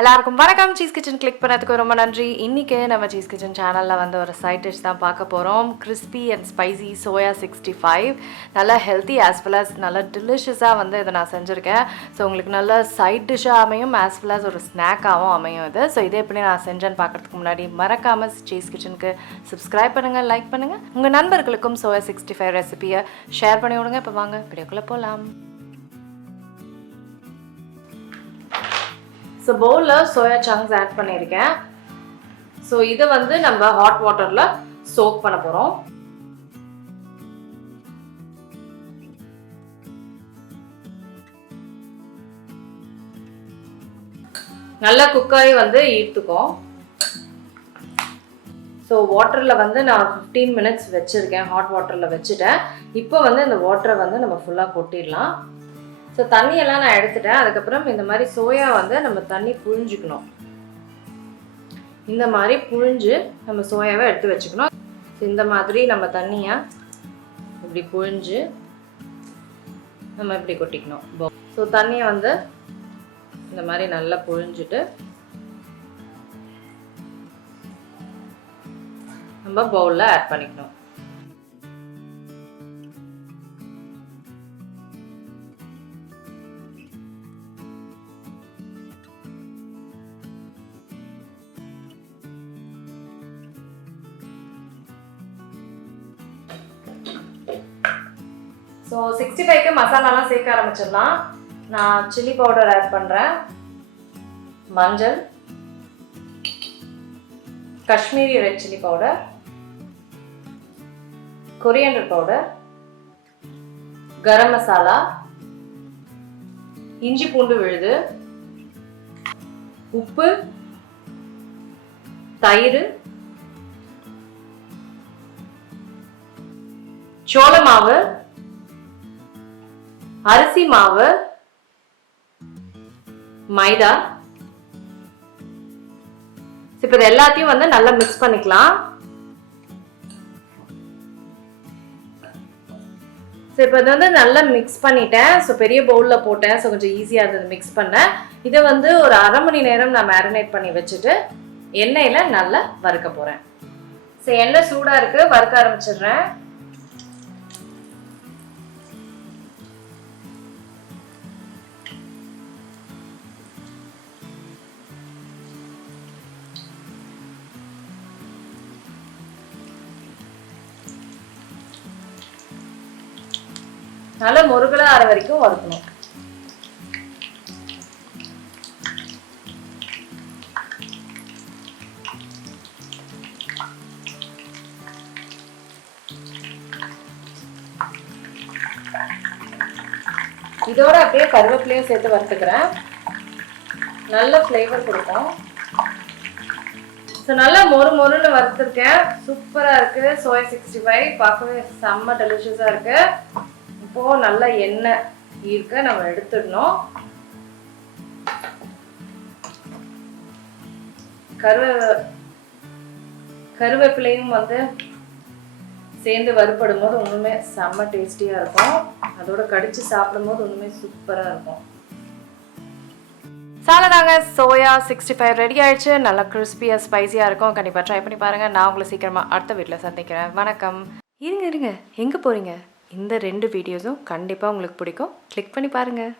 எல்லாருக்கும் வணக்கம். Cheese kitchen click பண்ணதுக்கு ரொம்ப நன்றி. இன்றைக்கி நம்ம சீஸ் கிச்சன் சேனலில் வந்து ஒரு சைட் டிஷ் தான் பார்க்க போகிறோம். கிறிஸ்பி அண்ட் ஸ்பைசி சோயா 65 நல்லா ஹெல்த்தி ஆஸ் வெல் அஸ் நல்லா டெலிஷியஸாக வந்து இதை நான் செஞ்சுருக்கேன். ஸோ உங்களுக்கு நல்ல சைட் டிஷ்ஷாக அமையும் ஆஸ் வெல் அஸ் ஒரு ஸ்நாக்காகவும் அமையும் இது. ஸோ இதே எப்படி நான் செஞ்சேன்னு பார்க்குறதுக்கு முன்னாடி மறக்காமல் சீஸ் கிச்சனுக்கு சப்ஸ்கிரைப் பண்ணுங்கள், லைக் பண்ணுங்கள். உங்கள் நண்பர்களுக்கும் சோயா 65 ரெசிபியை ஷேர் பண்ணி விடுங்க. இப்போ வாங்க வீடியோக்குள்ளே போகலாம். ஸோ பவுலில் சோயா சங்க்ஸ் ஆட் பண்ணியிருக்கேன். ஸோ இதை வந்து நம்ம ஹாட் வாட்டரில் சோக் பண்ண போகிறோம். நல்லா குக்காகி வந்து ஈர்த்துக்கும். ஸோ வாட்டரில் வந்து நான் 15 மினிட்ஸ் வச்சுருக்கேன், ஹாட் வாட்டரில் வச்சுட்டேன். இப்போ வந்து இந்த வாட்டரை வந்து நம்ம ஃபுல்லாக கொட்டிடலாம். ஸோ தண்ணியெல்லாம் நான் எடுத்துட்டேன். அதுக்கப்புறம் இந்த மாதிரி சோயா வந்து நம்ம தண்ணி புழிஞ்சிக்கணும். இந்த மாதிரி புழிஞ்சு நம்ம சோயாவை எடுத்து வச்சுக்கணும். ஸோ இந்த மாதிரி நம்ம தண்ணியை இப்படி புழிஞ்சு நம்ம இப்படி கொட்டிக்கணும். ஸோ தண்ணியை வந்து இந்த மாதிரி நல்லா புழிஞ்சிட்டு நம்ம பவுலில் ஆட் பண்ணிக்கணும். ஸோ 65க்கு மசாலாலாம் சேர்க்க ஆரம்பிச்சிடலாம். நான் சில்லி பவுடர் ஆட் பண்ணுறேன், மஞ்சள், Kashmiri red chilli powder, coriander powder, garam masala, இஞ்சி பூண்டு விழுது, உப்பு, தயிர், சோள மாவு, அரிசி மாவு, மைதா. இப்போ இது எல்லாத்தையும் வந்து நல்லா மிக்ஸ் பண்ணிக்கலாம். ஸோ இப்போ இது வந்து நல்லா மிக்ஸ் பண்ணிட்டேன். ஸோ பெரிய பவுலில் போட்டேன். ஸோ கொஞ்சம் ஈஸியாக இருந்தது மிக்ஸ் பண்ண. இதை வந்து ஒரு அரை மணி நேரம் நான் மேரினேட் பண்ணி வச்சுட்டு எண்ணெயில் நல்லா வறுக்க போகிறேன். ஸோ எண்ணெய் சூடாக இருக்குது, வறுக்க ஆரம்பிச்சிடுறேன். நல்லா முருகலா ஆற வரைக்கும் வறுக்கணும். இதோட அப்படியே கருவேப்பிலையும் சேர்த்து வறுத்துக்கிறேன். நல்ல ஃப்ளேவர் கொடுக்கும். ஸோ நல்லா மொறுன்னு வறுத்துருக்கேன். சூப்பராக இருக்குது. சோயா 65 பார்க்கவே செம்ம டெலிஷியஸாக இருக்குது. இப்போ நல்லா எண்ணெய் ஈர்க்க நம்ம எடுத்துடணும். கருவேப்பிலையும் வந்து சேர்ந்து வறுப்படும் போது ஒன்றுமே செம்ம டேஸ்டியாக இருக்கும். அதோட கடிச்சு சாப்பிடும் போது ஒன்றுமே சூப்பராக இருக்கும். சாலதாங்க சோயா 65 ரெடி ஆயிடுச்சு. நல்லா கிறிஸ்பியாக ஸ்பைசியாக இருக்கும். கண்டிப்பாக ட்ரை பண்ணி பாருங்கள். நான் உங்களை சீக்கிரமாக அடுத்த வீட்டில் சந்திக்கிறேன். வணக்கம். இருங்க எங்கே போகிறீங்க? இந்த 2 வீடியோஸும் கண்டிப்பாக உங்களுக்கு பிடிக்கும். கிளிக் பண்ணி பாருங்கள்.